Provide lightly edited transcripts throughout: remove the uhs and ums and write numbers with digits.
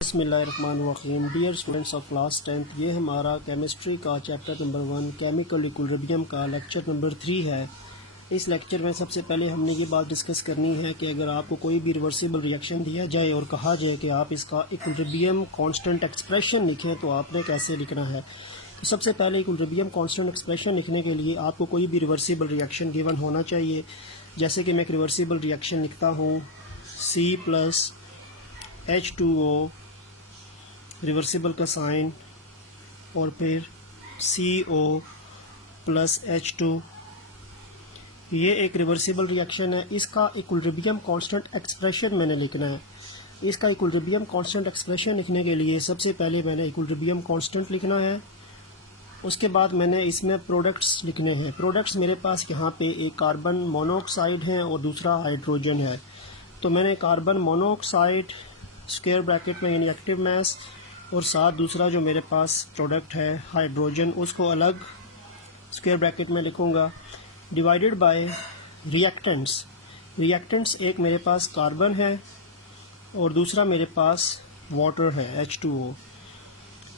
बिस्मिल्लाहिर्रहमानिर्रहीम। Dear students of class 10th, ये हमारा केमिस्ट्री का चैप्टर नंबर 1 केमिकल इक्विलिब्रियम का लेक्चर नंबर 3 है। इस लेक्चर में सबसे पहले हमने ये बात डिस्कस करनी है कि अगर आपको कोई भी रिवर्सिबल रिएक्शन दिया जाए और कहा जाए कि आप इसका इक्विलिब्रियम कांस्टेंट एक्सप्रेशन लिखें तो आपने कैसे लिखना है। तो सबसे पहले इक्विलिब्रियम कांस्टेंट एक्सप्रेशन लिखने के लिए आपको कोई भी रिवर्सिबल रिएक्शन गिवन होना चाहिए। जैसे कि मैं एक रिवर्सिबल रिएक्शन लिखता हूँ C+H2O, रिवर्सिबल का साइन, और फिर CO+H2। ये एक रिवर्सिबल रिएक्शन है। इसका इक्विलिब्रियम कांस्टेंट एक्सप्रेशन मैंने लिखना है। इसका इक्विलिब्रियम कांस्टेंट एक्सप्रेशन लिखने के लिए सबसे पहले मैंने इक्विलिब्रियम कांस्टेंट लिखना है। उसके बाद मैंने इसमें प्रोडक्ट्स लिखने हैं। प्रोडक्ट्स मेरे पास यहाँ पे एक कार्बन मोनोऑक्साइड है और दूसरा हाइड्रोजन है। तो मैंने कार्बन मोनोऑक्साइड स्क्वायर ब्रैकेट में यानी एक्टिव मास, और साथ दूसरा जो मेरे पास प्रोडक्ट है हाइड्रोजन, उसको अलग स्क्वायर ब्रैकेट में लिखूँगा, डिवाइडेड बाय रिएक्टेंट्स। रिएक्टेंट्स एक मेरे पास कार्बन है और दूसरा मेरे पास वाटर है H2O।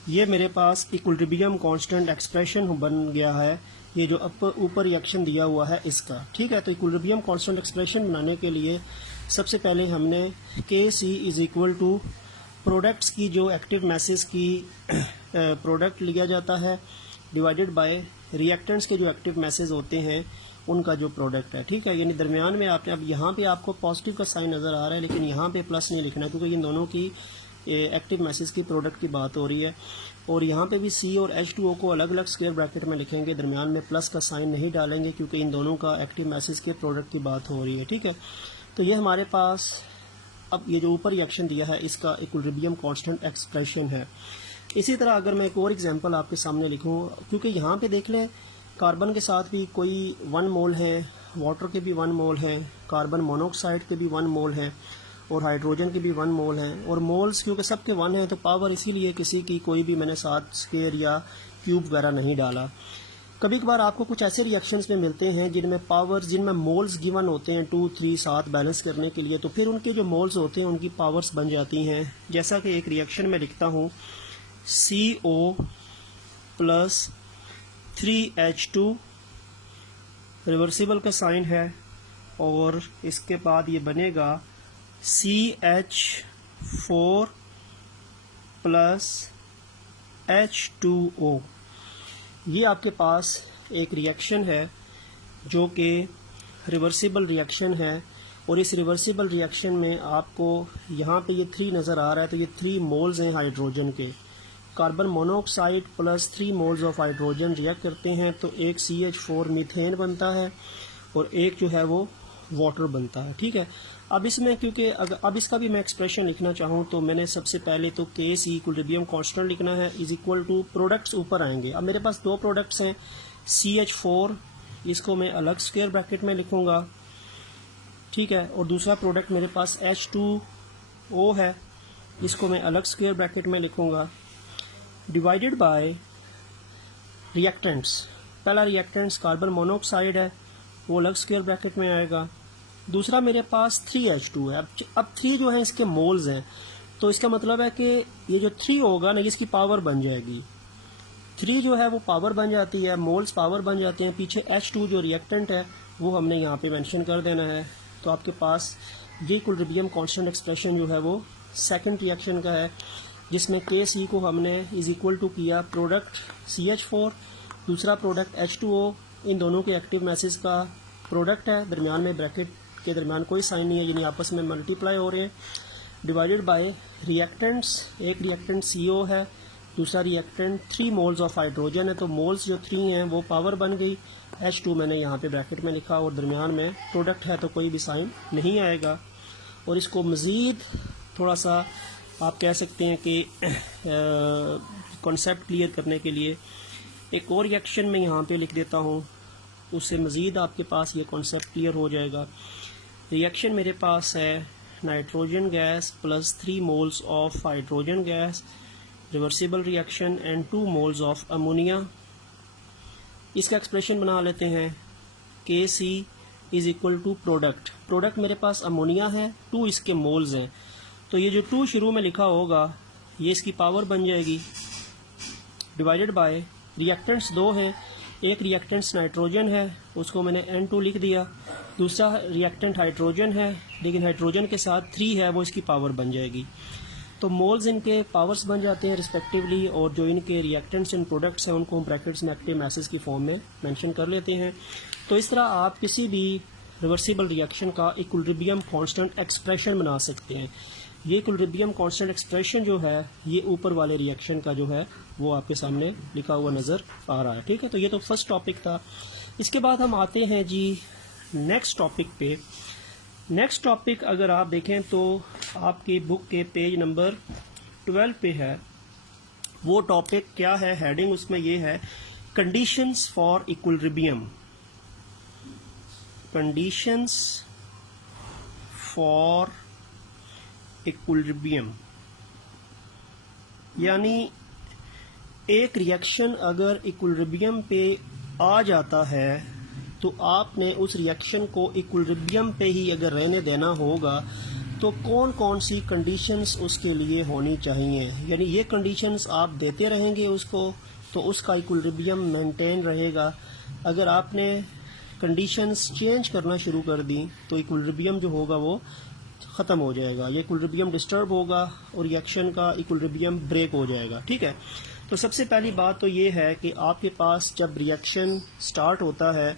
ये मेरे पास इक्विलिब्रियम कांस्टेंट एक्सप्रेशन बन गया है। ये जो ऊपर रिएक्शन दिया हुआ है इसका, ठीक है। तो इक्विलिब्रियम कांस्टेंट एक्सप्रेशन बनाने के लिए सबसे पहले हमने Kc is equal to products की जो एक्टिव मैसेज की प्रोडक्ट लिया जाता है, डिवाइडेड बाय रिएक्टेंट्स के जो एक्टिव मैसेज होते हैं उनका जो प्रोडक्ट है, ठीक है। यानी दरमियान में आपने, अब यहाँ पे आपको पॉजिटिव का साइन नज़र आ रहा है लेकिन यहाँ पे प्लस नहीं लिखना है क्योंकि इन दोनों की एक्टिव मैसेज की प्रोडक्ट की बात हो रही है। और यहाँ पे भी C और H2O को अलग अलग स्क्वायर ब्रैकेट में लिखेंगे, दरमियान में प्लस का साइन नहीं डालेंगे क्योंकि इन दोनों का एक्टिव मैसेज के प्रोडक्ट की बात हो रही है, ठीक है। तो ये हमारे पास अब ये जो ऊपर रिएक्शन दिया है इसका इक्विलिब्रियम कांस्टेंट एक्सप्रेशन है। इसी तरह अगर मैं एक और एग्जांपल आपके सामने लिखूं, क्योंकि यहाँ पे देख लें कार्बन के साथ भी कोई 1 मोल है, वाटर के भी 1 मोल है, कार्बन मोनोऑक्साइड के भी 1 मोल है और हाइड्रोजन के भी 1 मोल है। और मोल्स क्योंकि सबके 1 है तो पावर इसीलिए किसी की कोई भी मैंने साथ स्क्वायर या क्यूब वगैरह नहीं डाला। कभी कभार आपको कुछ ऐसे रिएक्शंस में मिलते हैं जिनमें मोल्स गिवन होते हैं 2, 3, 7 बैलेंस करने के लिए, तो फिर उनके जो मोल्स होते हैं उनकी पावर्स बन जाती हैं। जैसा कि एक रिएक्शन में लिखता हूँ CO+3H2, रिवर्सिबल का साइन है, और इसके बाद ये बनेगा CH4+H2O। ये आपके पास एक रिएक्शन है जो कि रिवर्सिबल रिएक्शन है। और इस रिवर्सिबल रिएक्शन में आपको यहाँ पे ये 3 नज़र आ रहा है, तो ये 3 मोल्स हैं हाइड्रोजन के। Carbon monoxide plus 3 moles of hydrogen react करते हैं तो एक CH4 मीथेन बनता है और एक जो है वो वाटर बनता है, ठीक है। अब इसमें क्योंकि अब इसका भी मैं एक्सप्रेशन लिखना चाहूँ तो मैंने सबसे पहले तो Kc इक्विलिब्रियम कांस्टेंट लिखना है इज इक्वल टू प्रोडक्ट्स ऊपर आएंगे। अब मेरे पास 2 प्रोडक्ट्स हैं CH4, इसको मैं अलग स्क्वायर ब्रैकेट में लिखूँगा, ठीक है। और दूसरा प्रोडक्ट मेरे पास H2O है, इसको मैं अलग स्क्वायर ब्रैकेट में लिखूँगा, डिवाइडेड बाय रिएक्टेंट्स। पहला रिएक्टेंट्स कार्बन मोनोऑक्साइड है, वो अलग स्क्वायर ब्रैकेट में आएगा। दूसरा मेरे पास 3H2 है। अब 3 जो है इसके मोल्स हैं, तो इसका मतलब है कि ये जो 3 होगा ना इसकी पावर बन जाएगी। 3 जो है वो पावर बन जाती है, मोल्स पावर बन जाते हैं। पीछे H2 जो रिएक्टेंट है वो हमने यहाँ पे मेंशन कर देना है। तो आपके पास ये इक्विलिब्रियम कांस्टेंट एक्सप्रेशन जो है वो सेकंड रिएक्शन का है, जिसमें Kc को हमने इज इक्वल टू किया प्रोडक्ट CH4, दूसरा प्रोडक्ट H2O, इन दोनों के एक्टिव मैसेज का प्रोडक्ट है, दरमियान में ब्रैकेट के दरमियान कोई साइन नहीं है, यानी आपस में मल्टीप्लाई हो रहे हैं, डिवाइडेड बाय रिएक्टेंट्स। एक रिएक्टेंट CO है, दूसरा रिएक्टेंट 3 मोल्स ऑफ हाइड्रोजन है, तो मोल्स जो 3 हैं वो पावर बन गई। H2 मैंने यहाँ पे ब्रैकेट में लिखा और दरमियान में प्रोडक्ट है तो कोई भी साइन नहीं आएगा। और इसको मज़ीद थोड़ा सा आप कह सकते हैं कि कॉन्सेप्ट क्लियर करने के लिए एक और रिएक्शन में यहाँ पे लिख देता हूँ, उससे मज़ीद आपके पास ये कॉन्सेप्ट क्लियर हो जाएगा। रिएक्शन मेरे पास है nitrogen gas plus 3 moles of hydrogen gas, reversible reaction, and 2 moles of ammonia. इसका एक्सप्रेशन बना लेते हैं Kc is equal to product मेरे पास अमोनिया है, 2 इसके मोल्स हैं, तो ये जो 2 शुरू में लिखा होगा ये इसकी पावर बन जाएगी डिवाइडेड बाय रिएक्टेंट्स 2 हैं, एक रिएक्टेंट्स नाइट्रोजन है उसको मैंने N2 लिख दिया, दूसरा रिएक्टेंट हाइड्रोजन है लेकिन हाइड्रोजन के साथ 3 है, वो इसकी पावर बन जाएगी। तो मोल्स इनके पावर्स बन जाते हैं रिस्पेक्टिवली, और जो इनके रिएक्टेंट्स एंड प्रोडक्ट्स हैं उनको हम ब्रैकेट्स में एक्टिव मैसेज की फॉर्म में मेंशन कर लेते हैं। तो इस तरह आप किसी भी रिवर्सिबल रिएक्शन का इक्विलिब्रियम कांस्टेंट एक्सप्रेशन बना सकते हैं। ये इक्विलिब्रियम कांस्टेंट एक्सप्रेशन जो है ये ऊपर वाले रिएक्शन का जो है वो आपके सामने लिखा हुआ नज़र आ रहा है। ठीक है, तो ये तो फर्स्ट टॉपिक था। इसके बाद हम आते हैं जी नेक्स्ट टॉपिक पे। नेक्स्ट टॉपिक अगर आप देखें तो आपकी बुक के पेज नंबर 12 पे है। वो टॉपिक क्या है, हेडिंग उसमें ये है conditions for equilibrium. Conditions for equilibrium यानी एक रिएक्शन अगर इक्विलिब्रियम पे आ जाता है तो आपने उस रिएक्शन को इक्विलिब्रियम पे ही अगर रहने देना होगा तो कौन कौन सी कंडीशंस उसके लिए होनी चाहिए। यानी ये कंडीशंस आप देते रहेंगे उसको तो उसका इक्विलिब्रियम मेंटेन रहेगा। अगर आपने कंडीशंस चेंज करना शुरू कर दी तो इक्विलिब्रियम जो होगा वो ख़त्म हो जाएगा, ये इक्विलिब्रियम डिस्टर्ब होगा और रिएक्शन का इक्विलिब्रियम ब्रेक हो जाएगा। ठीक है, तो सबसे पहली बात तो ये है कि आपके पास जब रिएक्शन स्टार्ट होता है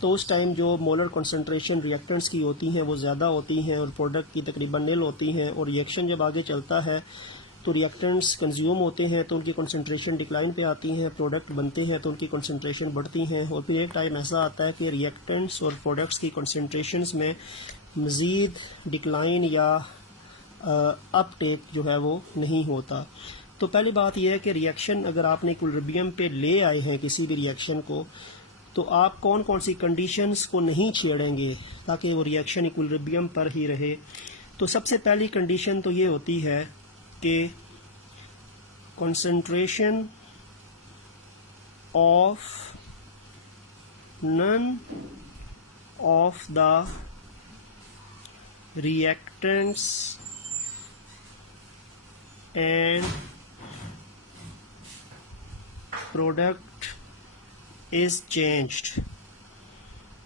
तो उस टाइम जो मोलर कंसंट्रेशन रिएक्टेंट्स की होती हैं वो ज़्यादा होती हैं और प्रोडक्ट की तकरीबन नील होती हैं, और रिएक्शन जब आगे चलता है तो रिएक्टेंट्स कंज्यूम होते हैं तो उनकी कंसंट्रेशन डिक्लाइन पे आती हैं, प्रोडक्ट बनते हैं तो उनकी कंसंट्रेशन बढ़ती हैं, और फिर एक टाइम ऐसा आता है कि रिएक्टेंट्स और प्रोडक्ट्स की कंसंट्रेशंस में मज़ीद डिक्लाइन या अपटेक जो है वो नहीं होता। तो पहली बात यह है कि रिएक्शन अगर आपने इक्विलिब्रियम पे ले आए हैं किसी भी रिएक्शन को तो आप कौन कौन सी कंडीशंस को नहीं छेड़ेंगे ताकि वो रिएक्शन इक्विलिब्रियम पर ही रहे। तो सबसे पहली कंडीशन तो ये होती है कि concentration of none of the reactants and product is changed।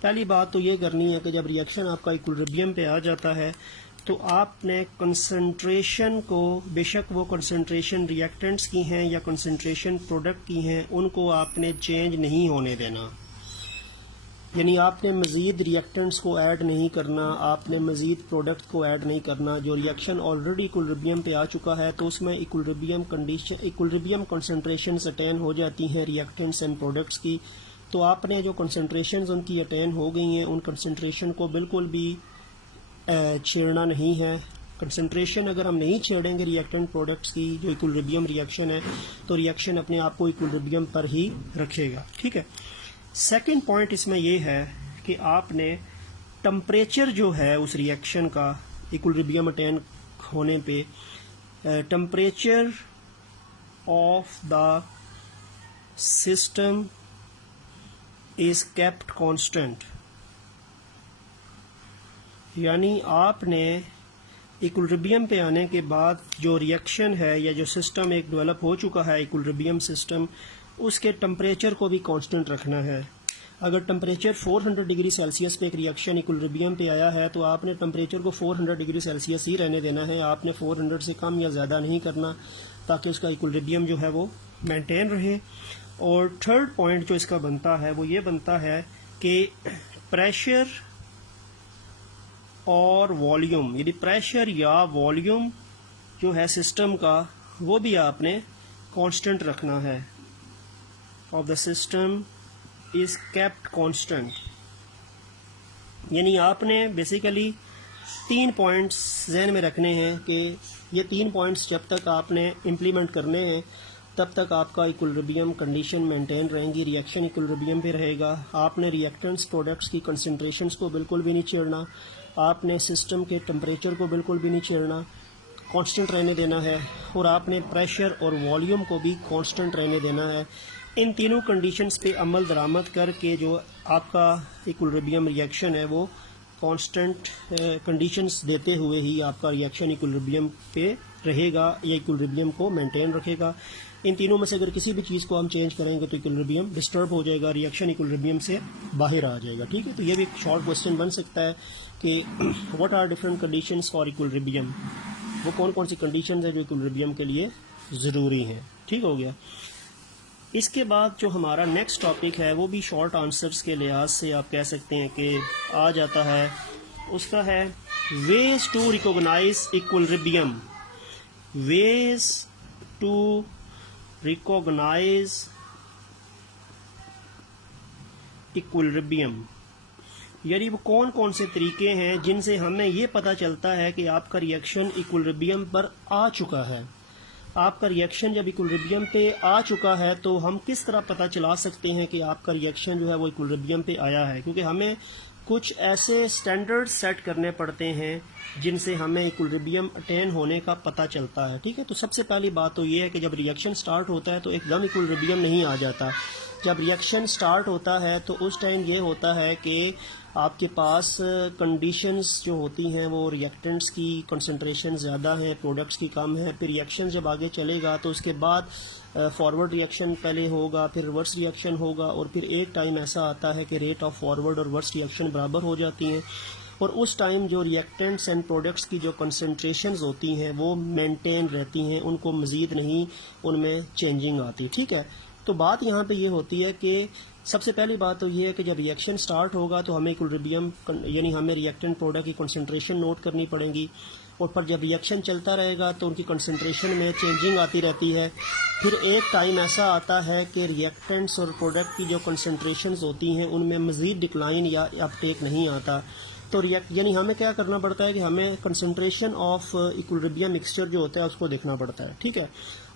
पहली बात तो ये करनी है कि जब रिएक्शन आपका इक्विलिब्रियम पे आ जाता है तो आपने कंसंट्रेशन को, बेशक वो कंसंट्रेशन रिएक्टेंट्स की हैं या कंसंट्रेशन प्रोडक्ट की हैं, उनको आपने चेंज नहीं होने देना। यानी आपने मज़ीद रिएक्टेंट्स को ऐड नहीं करना, आपने मज़ीद प्रोडक्ट को ऐड नहीं करना। जो रिएक्शन ऑलरेडी इक्विलिब्रियम पे आ चुका है तो उसमें इक्विलिब्रियम कंसंट्रेशन अटेन हो जाती हैं रिएक्टेंट्स एंड प्रोडक्ट्स की। तो आपने जो कंसंट्रेशंस उनकी अटेन हो गई हैं उन कंसंट्रेशन को बिल्कुल भी छेड़ना नहीं है। कंसंट्रेशन अगर हम नहीं छेड़ेंगे रिएक्टेंट प्रोडक्ट्स की, जो इक्विलिब्रियम रिएक्शन है, तो रिएक्शन अपने आप को इक्विलिब्रियम पर ही रखेगा। ठीक है, सेकंड पॉइंट इसमें यह है कि आपने टम्परेचर जो है उस रिएक्शन का इक्विलिब्रियम अटेन होने पे temperature of the system is kept constant. यानी आपने इक्विलिब्रियम पे आने के बाद जो रिएक्शन है या जो सिस्टम एक डेवलप हो चुका है इक्विलिब्रियम सिस्टम, उसके टेम्परेचर को भी कांस्टेंट रखना है। अगर टेम्परेचर 400 डिग्री सेल्सियस पे एक रिएक्शन इक्विलिब्रियम पे आया है तो आपने टेम्परेचर को 400 डिग्री सेल्सियस ही रहने देना है, आपने 400 से कम या ज़्यादा नहीं करना ताकि उसका इक्विलिब्रियम जो है वो मेंटेन रहे। और थर्ड पॉइंट जो इसका बनता है वो ये बनता है कि प्रेशर और वॉल्यूम, यदि प्रेशर या वॉल्यूम जो है सिस्टम का वो भी आपने कांस्टेंट रखना है। Of the system is kept constant. यानी आपने बेसिकली 3 पॉइंट्स जहन में रखने हैं कि ये 3 पॉइंट्स जब तक आपने इम्प्लीमेंट करने हैं तब तक आपका इक्विलिब्रियम कंडीशन मेंटेन रहेंगी, रिएक्शन इक्विलिब्रियम पे रहेगा। आपने रिएक्टेंट्स प्रोडक्ट्स की कंसंट्रेशंस को बिल्कुल भी नहीं छेड़ना, आपने सिस्टम के टेम्परेचर को बिल्कुल भी नहीं छेड़ना, कांस्टेंट रहने देना है, और आपने प्रेशर और वॉल्यूम को भी कांस्टेंट रहने देना है। इन तीनों कंडीशंस पे अमल दरामद करके जो आपका इक्विलिब्रियम रिएक्शन है वो कांस्टेंट कंडीशंस देते हुए ही आपका रिएक्शन इक्विलिब्रियम पे रहेगा या इक्विलिब्रियम को मेंटेन रखेगा। इन तीनों में से अगर किसी भी चीज़ को हम चेंज करेंगे तो इक्विलिब्रियम डिस्टर्ब हो जाएगा, रिएक्शन इक्विलिब्रियम से बाहर आ जाएगा। ठीक है, तो ये भी एक शॉर्ट क्वेश्चन बन सकता है कि what are different conditions for equilibrium, वो कौन कौन सी कंडीशंस हैं जो इक्विलिब्रियम के लिए ज़रूरी हैं। ठीक हो गया। इसके बाद जो हमारा नेक्स्ट टॉपिक है वो भी शॉर्ट आंसर्स के लिहाज से आप कह सकते हैं कि आ जाता है, उसका है ways to recognise equilibrium. Ways to recognise equilibrium, यानी वो कौन कौन से तरीके हैं जिनसे हमें ये पता चलता है कि आपका रिएक्शन इक्विलिब्रियम पर आ चुका है। आपका रिएक्शन जब इक्विलिब्रियम पे आ चुका है तो हम किस तरह पता चला सकते हैं कि आपका रिएक्शन जो है वो इक्विलिब्रियम पे आया है, क्योंकि हमें कुछ ऐसे स्टैंडर्ड सेट करने पड़ते हैं जिनसे हमें इक्विलिब्रियम अटेन होने का पता चलता है। ठीक है, तो सबसे पहली बात तो ये है कि जब रिएक्शन स्टार्ट होता है तो एकदम इक्विलिब्रियम नहीं आ जाता। जब रिएक्शन स्टार्ट होता है तो उस टाइम ये होता है कि आपके पास कंडीशंस जो होती हैं वो रिएक्टेंट्स की कंसंट्रेशन ज़्यादा है, प्रोडक्ट्स की कम है। फिर रिएक्शन जब आगे चलेगा तो उसके बाद फॉरवर्ड रिएक्शन पहले होगा, फिर रिवर्स रिएक्शन होगा, और फिर एक टाइम ऐसा आता है कि रेट ऑफ फॉरवर्ड और रिवर्स रिएक्शन बराबर हो जाती हैं, और उस टाइम जो रिएक्टेंट्स एंड प्रोडक्ट्स की जो कंसंट्रेशंस होती हैं वो मेंटेन रहती हैं, उनको मज़ीद नहीं उनमें चेंजिंग आती। ठीक है, तो बात यहाँ पे ये होती है कि सबसे पहली बात तो ये है कि जब रिएक्शन स्टार्ट होगा तो हमें इक्विलिब्रियम यानी हमें रिएक्टेंट प्रोडक्ट की कंसंट्रेशन नोट करनी पड़ेगी, और पर जब रिएक्शन चलता रहेगा तो उनकी कंसंट्रेशन में चेंजिंग आती रहती है। फिर एक टाइम ऐसा आता है कि रिएक्टेंट्स और प्रोडक्ट की जो कंसंट्रेशंस होती हैं उनमें मज़ीद डिक्लाइन या अपटेक नहीं आता। तो यानी हमें क्या करना पड़ता है कि हमें कंसंट्रेशन ऑफ इक्विलिब्रियम मिक्सचर जो होता है उसको देखना पड़ता है। ठीक है,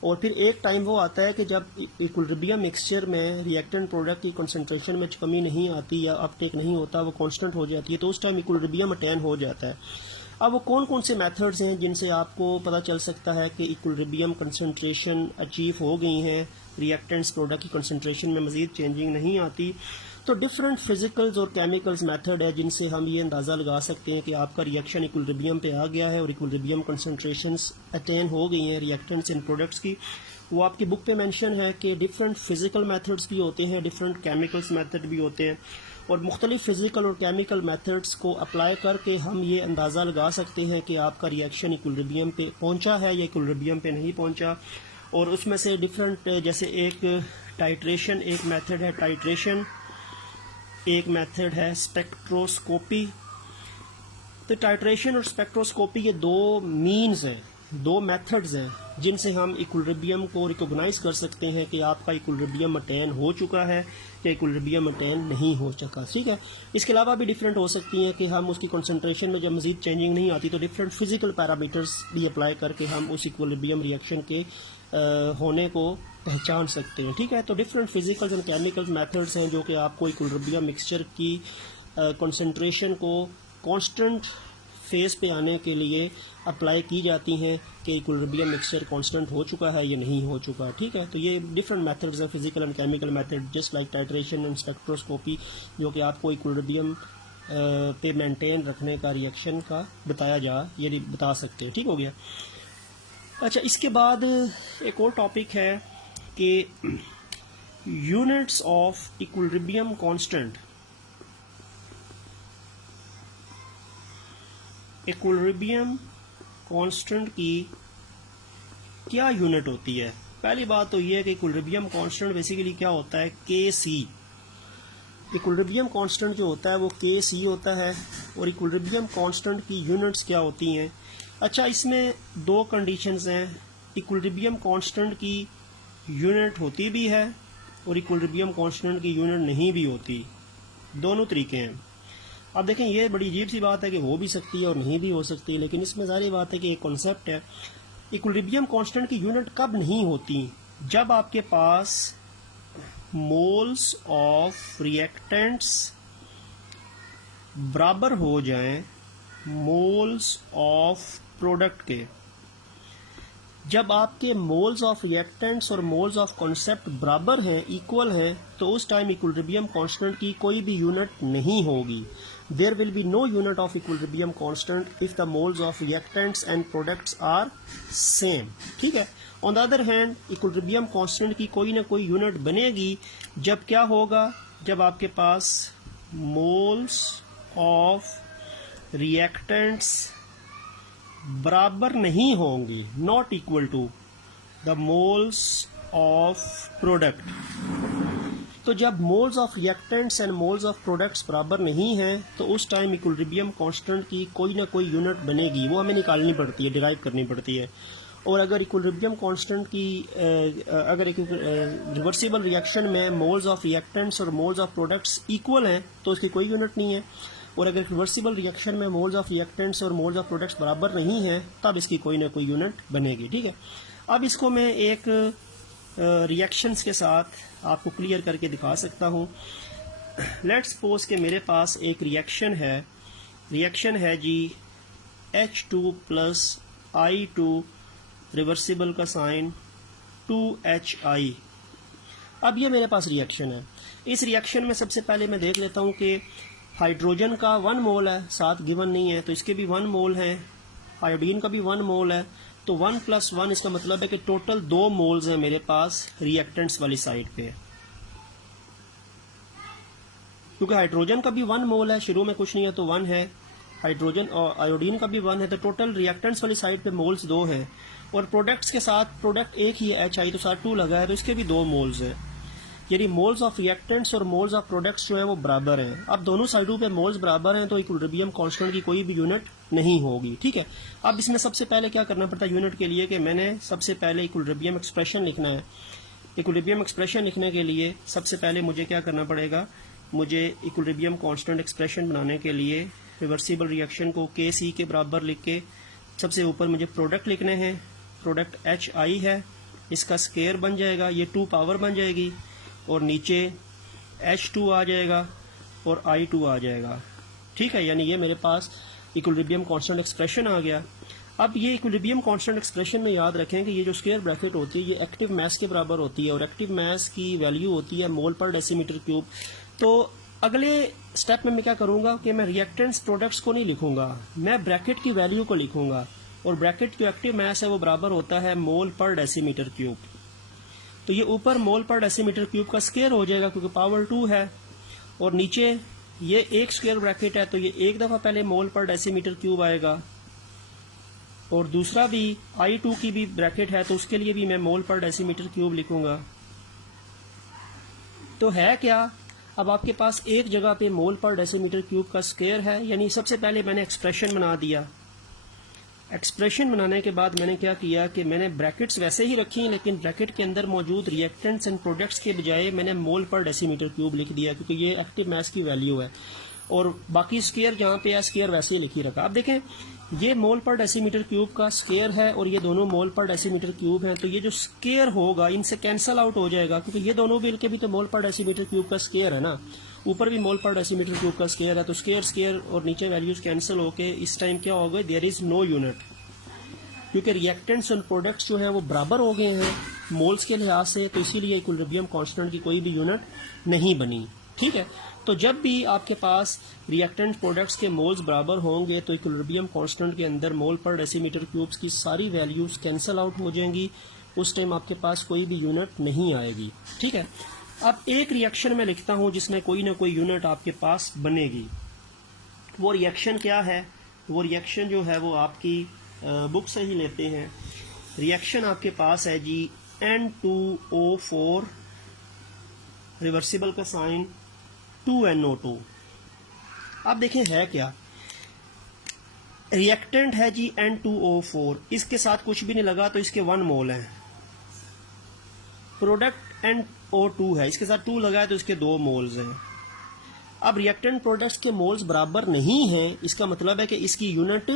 और फिर एक टाइम वो आता है कि जब इक्विलिब्रियम मिक्सचर में रिएक्टेंट प्रोडक्ट की कंसंट्रेशन में कमी नहीं आती या अपटेक नहीं होता, वो कांस्टेंट हो जाती है, तो उस टाइम इक्विलिब्रियम अटेन हो जाता है। अब वो कौन कौन से मेथड्स हैं जिनसे आपको पता चल सकता है कि इक्विलिब्रियम कंसंट्रेशन अचीव हो गई हैं, रिएक्टेंट्स प्रोडक्ट की कंसंट्रेशन में मज़ीद चेंजिंग नहीं आती। तो डिफरेंट फिजिकल्स और केमिकल्स मेथड है जिनसे हम ये अंदाज़ा लगा सकते हैं कि आपका रिएक्शन इक्विलिब्रियम पे आ गया है और इक्विलिब्रियम कंसंट्रेशंस अटेन हो गई हैं रिएक्टेंट्स इन प्रोडक्ट्स की। वो आपकी बुक पे मेंशन है कि डिफरेंट फिजिकल मेथड्स भी होते हैं, डिफरेंट केमिकल्स मेथड भी होते हैं, और मुख्तलिफ फिजिकल और केमिकल मेथड्स को अप्लाई करके हम ये अंदाज़ा लगा सकते हैं कि आपका रिएक्शन इक्विलिब्रियम पे पहुंचा है या इक्विलिब्रियम पे नहीं पहुंचा। और उसमें से डिफरेंट, जैसे एक टाइट्रेशन एक मेथड है टाइट्रेशन, एक मेथड है स्पेक्ट्रोस्कोपी। तो टाइट्रेशन और स्पेक्ट्रोस्कोपी ये दो मीन्स हैं, दो मेथड्स हैं जिनसे हम इक्विलिब्रियम को रिकॉग्नाइज कर सकते हैं कि आपका इक्विलिब्रियम अटेन हो चुका है या इक्विलिब्रियम अटेन नहीं हो चुका। ठीक है, इसके अलावा भी डिफरेंट हो सकती हैं कि हम उसकी कंसंट्रेशन में जब मज़ीद चेंजिंग नहीं आती तो डिफरेंट फिजिकल पैरामीटर्स भी अप्लाई करके हम उस इक्विलिब्रियम रिएक्शन के होने को पहचान सकते हैं। ठीक है, तो different physicals and chemical methods हैं जो कि आपको इक्विलिब्रियम मिक्सचर की कंसंट्रेशन को कांस्टेंट फेज पे आने के लिए अप्लाई की जाती हैं कि इक्विलिब्रियम मिक्सचर कांस्टेंट हो चुका है या नहीं हो चुका। ठीक है, तो ये डिफरेंट मेथड्स हैं, physical and chemical method just like titration and spectroscopy, जो कि आपको इक्विलिब्रियम पे मेंटेन रखने का रिएक्शन का ये बता सकते हैं। ठीक हो गया। अच्छा, इसके बाद एक और टॉपिक है कि units of equilibrium constant. Equilibrium constant की क्या यूनिट होती है? पहली बात तो ये है कि इक्विलिब्रियम कांस्टेंट बेसिकली क्या होता है, Kc। इक्विलिब्रियम कांस्टेंट जो होता है वो Kc होता है, और इक्विलिब्रियम कांस्टेंट की यूनिट्स क्या होती हैं? अच्छा, इसमें दो कंडीशंस हैं, इक्विलिब्रियम कांस्टेंट की यूनिट होती भी है और इक्विलिब्रियम कांस्टेंट की यूनिट नहीं भी होती, दोनों तरीके हैं। अब देखें, ये बड़ी अजीब सी बात है कि हो भी सकती है और नहीं भी हो सकती, लेकिन इसमें ज़ाहिर बात है कि एक कॉन्सेप्ट है, इक्विलिब्रियम कांस्टेंट की यूनिट कब नहीं होती? जब आपके पास मोल्स ऑफ रिएक्टेंट्स बराबर हो जाएं मोल्स ऑफ प्रोडक्ट के। जब आपके मोल्स ऑफ रिएक्टेंट्स और मोल्स ऑफ कॉन्सेप्ट बराबर हैं, इक्वल हैं, तो उस टाइम इक्विलिब्रियम कांस्टेंट की कोई भी यूनिट नहीं होगी. There will be no unit of equilibrium constant if the moles of reactants and products are same. ठीक है. On the other hand equilibrium constant की कोई ना कोई यूनिट बनेगी जब क्या होगा, जब आपके पास मोल्स ऑफ रिएक्टेंट्स बराबर नहीं होंगी, not equal to the moles of product. तो जब moles of reactants and moles of products बराबर नहीं हैं तो उस टाइम इक्विलिब्रियम कांस्टेंट की कोई ना कोई यूनिट बनेगी, वो हमें निकालनी पड़ती है, डिराइव करनी पड़ती है. और अगर इक्विलिब्रियम कांस्टेंट की अगर एक रिवर्सिबल रिएक्शन में मोल्स ऑफ रिएक्टेंट्स और मोल्स ऑफ प्रोडक्ट्स इक्वल हैं तो उसकी कोई यूनिट नहीं है. और अगर रिवर्सिबल रिएक्शन में मोल्स ऑफ रिएक्टेंट्स और मोल्स ऑफ प्रोडक्ट्स बराबर नहीं हैं तब इसकी कोई ना कोई यूनिट बनेगी. ठीक है. अब इसको मैं एक रिएक्शंस के साथ आपको क्लियर करके दिखा सकता हूँ. लेट्स सपोज कि मेरे पास एक रिएक्शन है जी H2 प्लस I2 रिवर्सिबल का साइन 2HI. अब ये मेरे पास रिएक्शन है. इस रिएक्शन में सबसे पहले मैं देख लेता हूँ कि हाइड्रोजन का 1 मोल है, साथ गिवन नहीं है तो इसके भी 1 मोल है, आयोडीन का भी 1 मोल है, तो 1 + 1 इसका मतलब है कि टोटल 2 मोल्स हैं मेरे पास रिएक्टेंट्स वाली साइड पे. क्योंकि हाइड्रोजन का भी 1 मोल है, शुरू में कुछ नहीं है तो 1 है, हाइड्रोजन और आयोडीन का भी 1 है, तो टोटल रिएक्टेंट्स वाली साइड पे मोल्स 2 हैं. और प्रोडक्ट्स के साथ प्रोडक्ट एक ही है HI, तो साथ 2 लगा है तो इसके भी 2 मोल्स हैं. यानी मोल्स ऑफ रिएक्टेंट्स और मोल्स ऑफ प्रोडक्ट्स जो है वो बराबर हैं. अब दोनों साइडों पे मोल्स बराबर हैं तो इक्विलिब्रियम कांस्टेंट की कोई भी यूनिट नहीं होगी. ठीक है. अब इसमें सबसे पहले क्या करना पड़ता है यूनिट के लिए कि मैंने सबसे पहले इक्विलिब्रियम एक्सप्रेशन लिखना है. इक्विलिब्रियम एक्सप्रेशन लिखने के लिए सबसे पहले मुझे क्या करना पड़ेगा, मुझे इक्विलिब्रियम कांस्टेंट एक्सप्रेशन बनाने के लिए रिवर्सिबल रिएक्शन को KC के बराबर लिख के सबसे ऊपर मुझे प्रोडक्ट लिखने हैं. प्रोडक्ट HI है, इसका स्केयर बन जाएगा, ये 2 पावर बन जाएगी और नीचे H2 आ जाएगा और I2 आ जाएगा. ठीक है. यानी ये मेरे पास इक्विलिब्रियम कांस्टेंट एक्सप्रेशन आ गया. अब ये इक्विलिब्रियम कांस्टेंट एक्सप्रेशन में याद रखें कि ये जो स्क्वायर ब्रैकेट होती है ये एक्टिव मास के बराबर होती है और एक्टिव मास की वैल्यू होती है मोल पर डेसीमीटर क्यूब. तो अगले स्टेप में मैं क्या करूंगा कि मैं रिएक्टेंट्स प्रोडक्ट्स को नहीं लिखूंगा, मैं ब्रैकेट की वैल्यू को लिखूंगा. और ब्रैकेट जो एक्टिव मास है वो बराबर होता है मोल पर डेसीमीटर क्यूब. तो ये ऊपर मोल पर डेसीमीटर क्यूब का स्क्वायर हो जाएगा क्योंकि पावर 2 है, और नीचे ये एक स्क्वायर ब्रैकेट है तो ये एक दफ़ा पहले मोल पर डेसीमीटर क्यूब आएगा. और दूसरा भी I2 की भी ब्रैकेट है तो उसके लिए भी मैं मोल पर डेसीमीटर क्यूब लिखूंगा. तो है क्या, अब आपके पास एक जगह पे मोल पर डेसीमीटर क्यूब का स्क्वायर है. यानी सबसे पहले मैंने एक्सप्रेशन बना दिया. एक्सप्रेशन बनाने के बाद मैंने क्या किया कि मैंने ब्रैकेट्स वैसे ही रखी लेकिन ब्रैकेट के अंदर मौजूद रिएक्टेंट्स एंड प्रोडक्ट्स के बजाय मैंने मोल पर डेसीमीटर क्यूब लिख दिया क्योंकि ये एक्टिव मास की वैल्यू है. और बाकी स्क्वायर जहाँ पे है स्क्वायर वैसे ही लिखी रखा. अब देखें ये मोल पर डेसीमीटर क्यूब का स्क्वायर है और ये दोनों मोल पर डेसीमीटर क्यूब हैं, तो ये जो स्क्वायर होगा इनसे कैंसल आउट हो जाएगा क्योंकि ये दोनों बिल के भी तो मोल पर डेसीमीटर क्यूब का स्क्वायर है ना. ऊपर भी मोल पर डेसीमीटर क्यूब का स्क्वायर है तो स्क्वायर और नीचे वैल्यूज कैंसिल होके इस टाइम क्या हो गए, देयर इज नो यूनिट. क्योंकि रिएक्टेंट्स और प्रोडक्ट्स जो हैं वो बराबर हो गए हैं मोल्स के लिहाज से, तो इसीलिए इक्विलिब्रियम कांस्टेंट की कोई भी यूनिट नहीं बनी. ठीक है. तो जब भी आपके पास रिएक्टेंट प्रोडक्ट्स के मोल्स बराबर होंगे तो इक्विलिब्रियम कांस्टेंट के अंदर मोल पर डेसीमीटर क्यूब्स की सारी वैल्यूज कैंसिल आउट हो जाएंगी. उस टाइम आपके पास कोई भी यूनिट नहीं आएगी. ठीक है. अब एक रिएक्शन में लिखता हूं जिसमें कोई ना कोई यूनिट आपके पास बनेगी. वो रिएक्शन क्या है, वो रिएक्शन जो है वो आपकी बुक से ही लेते हैं. रिएक्शन आपके पास है जी N2O4 रिवर्सिबल का साइन 2NO2. अब देखें है क्या, रिएक्टेंट है जी N2O4, इसके साथ कुछ भी नहीं लगा तो इसके 1 मोल हैं. प्रोडक्ट NO2 है, इसके साथ 2 लगा है तो इसके 2 मोल्स हैं. अब रिएक्टेंट प्रोडक्ट्स के मोल्स बराबर नहीं हैं, इसका मतलब है कि इसकी यूनिट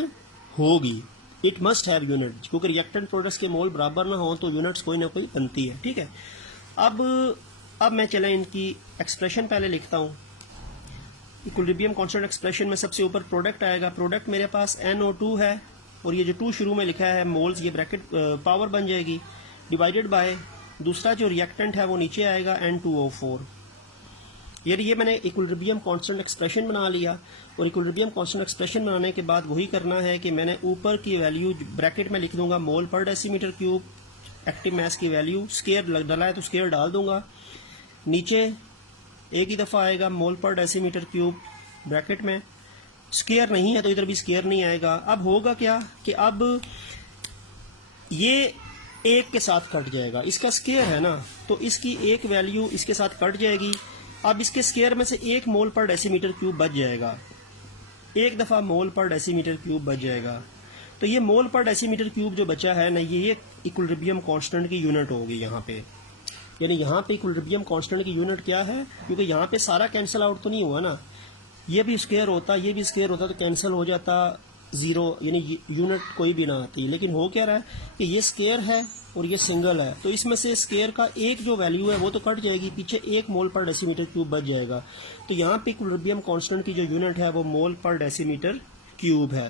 होगी. इट मस्ट हैव यूनिट, क्योंकि रिएक्टेंट प्रोडक्ट्स के मोल बराबर ना हो तो यूनिट्स कोई ना कोई बनती है. ठीक है. अब मैं चलें इनकी एक्सप्रेशन पहले लिखता हूँ. इक्विलिब्रियम कांस्टेंट एक्सप्रेशन में सबसे ऊपर प्रोडक्ट आएगा. प्रोडक्ट मेरे पास NO2 है और ये जो 2 शुरू में लिखा है मोल्स, ये ब्रैकेट पावर बन जाएगी, डिवाइडेड बाय दूसरा जो रिएक्टेंट है वो नीचे आएगा N2O4। ये मैंने इक्विलिब्रियम कांस्टेंट एक्सप्रेशन बना लिया। और इक्विलिब्रियम कांस्टेंट एक्सप्रेशन बनाने के बाद वही करना है कि मैंने ऊपर की वैल्यू ब्रैकेट में लिख दूंगा मोल पर डेसीमीटर क्यूब, एक्टिव मास की वैल्यू, स्केयर डाला है तो स्केयर डाल दूंगा, नीचे एक ही दफ़ा आएगा मोल पर डेसीमीटर क्यूब ब्रैकेट में, स्केयर नहीं है तो इधर भी स्केयर नहीं आएगा। अब होगा क्या कि अब ये एक के साथ कट जाएगा, इसका स्केयर है ना, तो इसकी एक वैल्यू इसके साथ कट जाएगी। अब इसके स्केयर में से 1 मोल पर डेसीमीटर क्यूब बच जाएगा, एक दफ़ा मोल पर डेसीमीटर क्यूब बच जाएगा। तो ये मोल पर डेसीमीटर क्यूब जो बचा है ना, ये इक्विलिब्रियम कांस्टेंट की यूनिट होगी यहाँ पे। यानी यहाँ पे इक्विलिब्रियम कांस्टेंट की यूनिट क्या है, क्योंकि यहाँ पे सारा कैंसिल आउट तो नहीं हुआ ना, ये भी स्क्वायर होता, ये भी स्क्वायर होता तो कैंसिल हो जाता, जीरो, यानी यूनिट कोई भी ना आती। लेकिन हो क्या रहा है कि ये स्क्वायर है और ये सिंगल है, तो इसमें से स्क्वायर का एक जो वैल्यू है वो तो कट जाएगी, पीछे 1 मोल पर डेसीमीटर क्यूब बच जाएगा। तो यहाँ पे इक्विलिब्रियम कांस्टेंट की जो यूनिट है वो मोल पर डेसीमीटर क्यूब है,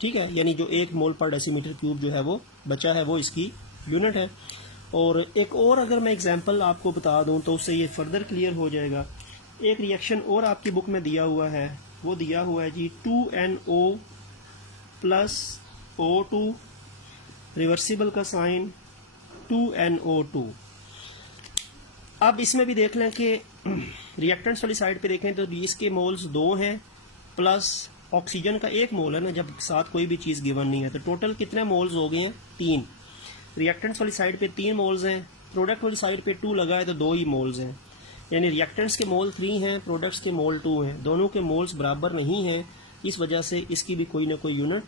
ठीक है। यानी जो 1 मोल पर डेसीमीटर क्यूब जो है वो बचा है वो इसकी यूनिट है। और एक और अगर मैं एग्जांपल आपको बता दूं तो उससे ये फर्दर क्लियर हो जाएगा। एक रिएक्शन और आपकी बुक में दिया हुआ है, वो दिया हुआ है जी 2NO प्लस O2, रिवर्सिबल का साइन 2NO2। अब इसमें भी देख लें कि रिएक्टेंट्स वाली साइड पे देखें तो इसके मोल्स 2 हैं, प्लस ऑक्सीजन का 1 मोल है ना, जब साथ कोई भी चीज़ गिवन नहीं है, तो टोटल कितने मोल्स हो गए हैं 3। रिएक्टेंट्स वाली साइड पे 3 मोल्स हैं, प्रोडक्ट वाली साइड पे 2 लगा है तो 2 ही मोल्स हैं। यानी रिएक्टेंट्स के मोल 3 हैं, प्रोडक्ट्स के मोल 2 हैं, दोनों के मोल्स बराबर नहीं हैं, इस वजह से इसकी भी कोई ना कोई यूनिट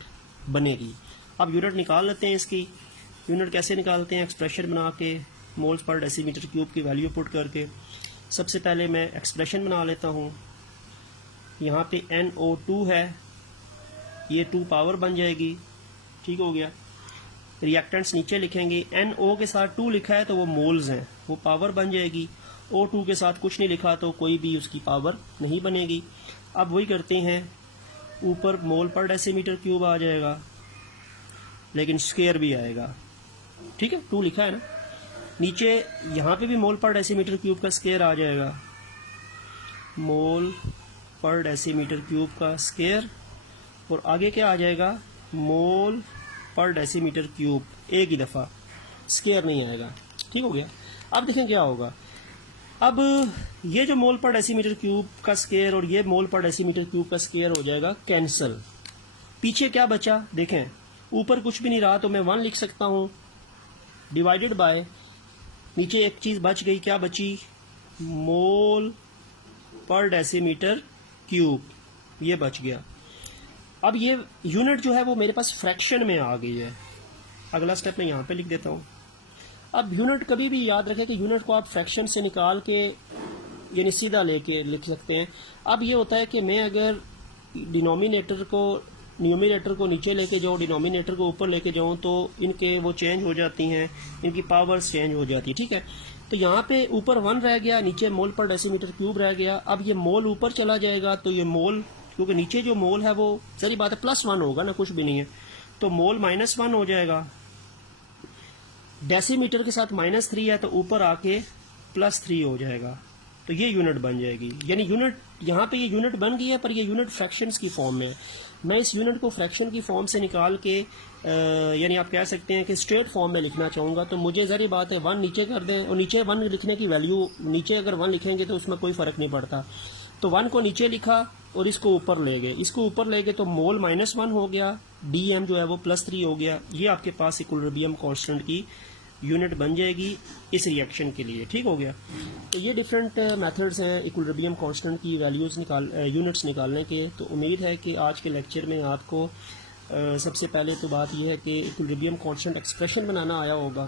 बनेगी। अब यूनिट निकाल लेते हैं इसकी। यूनिट कैसे निकालते हैं, एक्सप्रेशन बना के, मोल्स पर डेसीमीटर क्यूब की वैल्यू पुट करके। सबसे पहले मैं एक्सप्रेशन बना लेता हूँ। यहाँ पे NO2 है, ये 2 पावर बन जाएगी, ठीक हो गया। रिएक्टेंट्स नीचे लिखेंगे, NO के साथ 2 लिखा है तो वो मोल्स हैं, वो पावर बन जाएगी। O2 के साथ कुछ नहीं लिखा तो कोई भी उसकी पावर नहीं बनेगी। अब वही करते हैं, ऊपर मोल पर डेसीमीटर क्यूब आ जाएगा, लेकिन स्क्वायर भी आएगा, ठीक है, 2 लिखा है ना। नीचे यहाँ पे भी मोल पर डेसीमीटर क्यूब का स्क्वायर आ जाएगा, मोल पर डेसीमीटर क्यूब का स्क्वायर, और आगे क्या आ जाएगा, मोल पर डेसीमीटर क्यूब, एक ही दफ़ा, स्क्वायर नहीं आएगा, ठीक हो गया। अब देखें क्या होगा। अब ये जो मोल पर डेसीमीटर क्यूब का स्क्वायर और ये मोल पर डेसीमीटर क्यूब का स्क्वायर हो जाएगा कैंसल। पीछे क्या बचा देखें, ऊपर कुछ भी नहीं रहा तो मैं 1 लिख सकता हूँ, डिवाइडेड बाय, नीचे एक चीज़ बच गई, क्या बची, मोल पर डेसीमीटर क्यूब, ये बच गया। अब ये यूनिट जो है वो मेरे पास फ्रैक्शन में आ गई है। अगला स्टेप मैं यहाँ पे लिख देता हूँ। अब यूनिट कभी भी याद रखें कि यूनिट को आप फ्रैक्शन से निकाल के यानी सीधा लेके लिख सकते हैं। अब ये होता है कि मैं अगर डिनोमिनेटर को न्यूमिनेटर को नीचे लेके जाऊँ, डिनोमिनेटर को ऊपर लेके जाऊँ, तो इनके वो चेंज हो जाती हैं, इनकी पावर्स चेंज हो जाती है, ठीक है। तो यहाँ पे ऊपर 1 रह गया, नीचे मोल पर डेसीमीटर क्यूब रह गया। अब ये मोल ऊपर चला जाएगा तो ये मोल, क्योंकि नीचे जो मोल है वो सारी बात है +1 होगा ना, कुछ भी नहीं है, तो मोल -1 हो जाएगा। डेसीमीटर के साथ -3 है तो ऊपर आके +3 हो जाएगा, तो ये यूनिट बन जाएगी। यानी यूनिट यहाँ पे ये यूनिट बन गई है, पर ये यूनिट फ्रैक्शंस की फॉर्म में है। मैं इस यूनिट को फ्रैक्शन की फॉर्म से निकाल के यानी आप कह सकते हैं कि स्ट्रेट फॉर्म में लिखना चाहूँगा, तो मुझे ज़री बात है 1 नीचे कर दें, और नीचे 1 लिखने की वैल्यू, नीचे अगर 1 लिखेंगे तो उसमें कोई फ़र्क नहीं पड़ता। तो 1 को नीचे लिखा और इसको ऊपर ले गए, इसको ऊपर ले गए तो मोल -1 हो गया, DM जो है वो +3 हो गया। ये आपके पास इक्विलिब्रियम कांस्टेंट की यूनिट बन जाएगी इस रिएक्शन के लिए, ठीक हो गया। तो ये डिफरेंट मेथड्स हैं इक्विलिब्रियम कांस्टेंट की वैल्यूज़ यूनिट्स निकालने के। तो उम्मीद है कि आज के लेक्चर में आपको सबसे पहले तो बात यह है कि इक्विलिब्रियम कांस्टेंट एक्सप्रेशन बनाना आया होगा,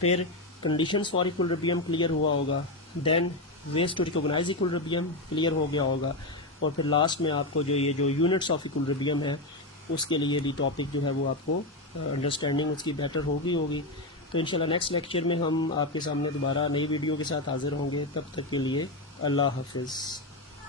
फिर कंडीशंस फॉर इक्विलिब्रियम क्लियर हुआ होगा, then ways to recognise equilibrium clear हो गया होगा, और फिर लास्ट में आपको जो ये जो यूनिट्स ऑफ इक्विलिब्रियम है उसके लिए भी टॉपिक जो है वो आपको अंडरस्टैंडिंग उसकी बेटर होगी। तो इंशाल्लाह नेक्स्ट लेक्चर में हम आपके सामने दोबारा नई वीडियो के साथ हाजिर होंगे। तब तक के लिए अल्लाह हाफिज़।